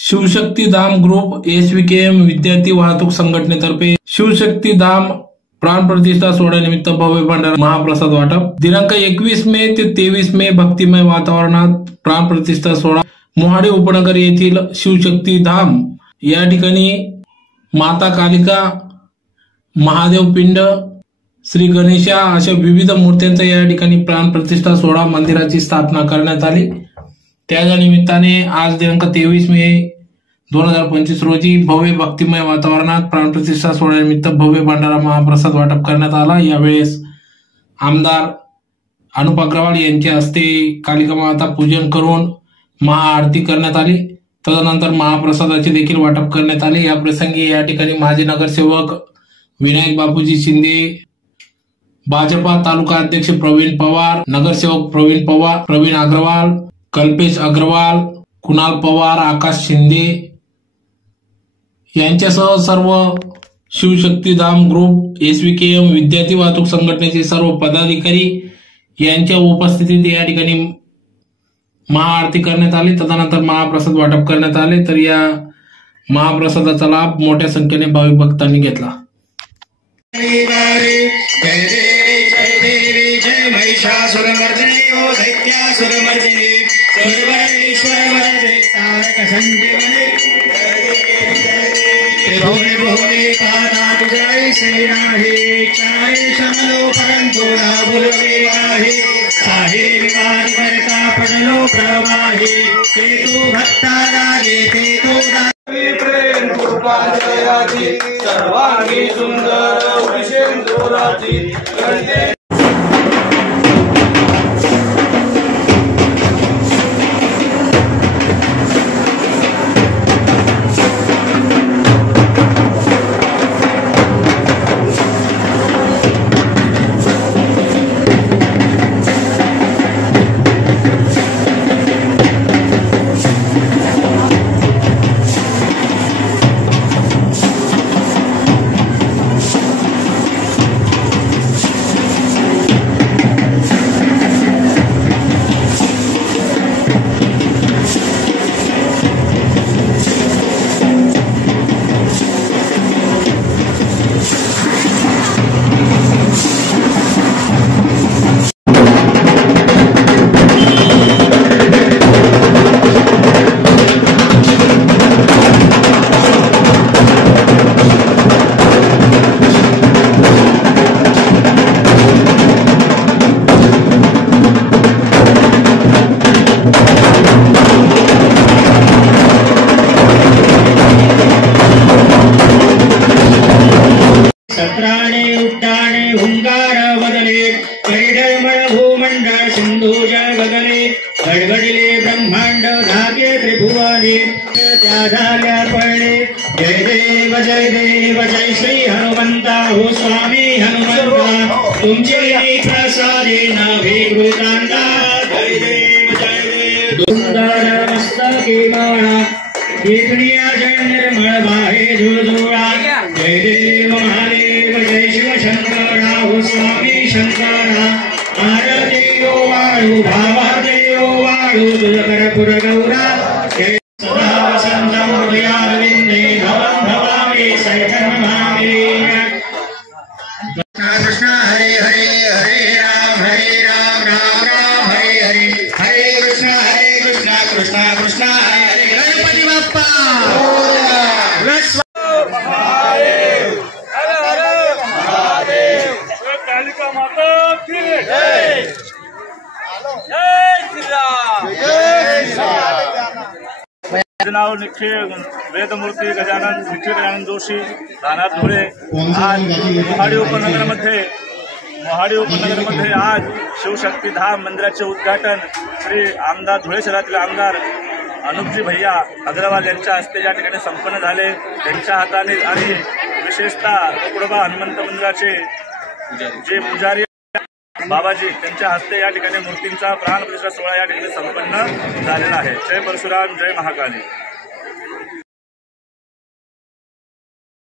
शिवशक्ती धाम group SVKM विद्यार्थी वाहतूक संघटनेतर्फे शिवशक्ती धाम प्राण प्रतिष्ठा सोहळ्यानिमित्त भव्य भंडारा महाप्रसाद वाटप दिनांक 21 मे ते 23 मे भक्तिमय वातावरणात प्राण प्रतिष्ठा सोहळा मोहाडी उपनगर येथील शिवशक्ती धाम या ठिकाणी माता कालिका, महादेव पिंड, श्री गणेशा अशा विविध मूर्त्यांचा या ठिकाणी प्राण प्रतिष्ठा सोहळा मंदिराची स्थापना करण्यात आली। त्याच्या निमित्ताने आज दिनांक 23 मे 2025 रोजी भव्य भक्तिमय वातावरणात प्राणप्रतिष्ठा सोहळ्यानिमित्त भव्य भंडारा महाप्रसाद वाटप करण्यात आला। यावेळेस आमदार अनुप अग्रवाल यांच्या हस्ते कालिका माता पूजन करून महाआरती करण्यात आली। तदनंतर महाप्रसादाचे देखील वाटप करण्यात आले। या प्रसंगी या ठिकाणी माजी नगरसेवक विनायक बापूजी शिंदे, भाजपा तालुका अध्यक्ष प्रवीण पवार, नगरसेवक प्रवीण पवार, प्रवीण अग्रवाल, कल्पेश अग्रवाल, कुणाल पवार, आकाश शिंदे यांच्यासह सर्व शिवशक्ती धाम ग्रुप SVKM विद्यार्थी वाहतूक संघटनेचे सर्व पदाधिकारी यांच्या उपस्थितीत या ठिकाणी महाआरती करण्यात आली। तदनंतर महाप्रसाद वाटप करण्यात आले। तर या महाप्रसादाचा लाभ मोठ्या संख्येने भाविक भक्तांनी घेतला। सर्वांगी सुंदर विशेष जोराची गडगडिले ब्रह्मांड धागे त्रिभुवने त्या झाल्या पळले। जय देव जय श्री हनुमंता हो स्वामी हनुमंता तुमचे प्रसादे नाभे कृतांता। जय देव सुंदर मस्तके माळा देखणिया जय निर्मळ बाहे झुळझुळा। जय देव महादेव जय शिव शंकरा हो स्वामी शंकरा। आरती वाळू भावा तुझकर गौरा सदा वसंतं हृदयारविंदे भवं भवामि सैतं नमामि। कृष्ण हरे हरे हरे राम राम राम हरे हरे हरे कृष्ण कृष्ण कृष्ण हरे हरे। गणपति बाप्पा महादेव हर हर महादेव। कालिका माता की जय। नाव निखिल वेदमूर्ती गजानन निखिल गजानन जोशी राहणार धुळे। आज मोहाडी उपनगरमध्ये आज शिवशक्ती धाम मंदिराचे उद्घाटन श्री आमदार धुळे शहरातील आमदार अनुपजी भैया अग्रवाल यांच्या हस्ते या ठिकाणी संपन्न झाले। त्यांच्या हाताने आणि विशेषतः कोकडोबा हनुमंत मंदिराचे जे पुजारी बाबाजी त्यांच्या हस्ते या ठिकाणी मूर्तींचा प्राण प्रतिष्ठा सोहळा या ठिकाणी संपन्न झालेला आहे। जय परशुराम, जय महाकाली।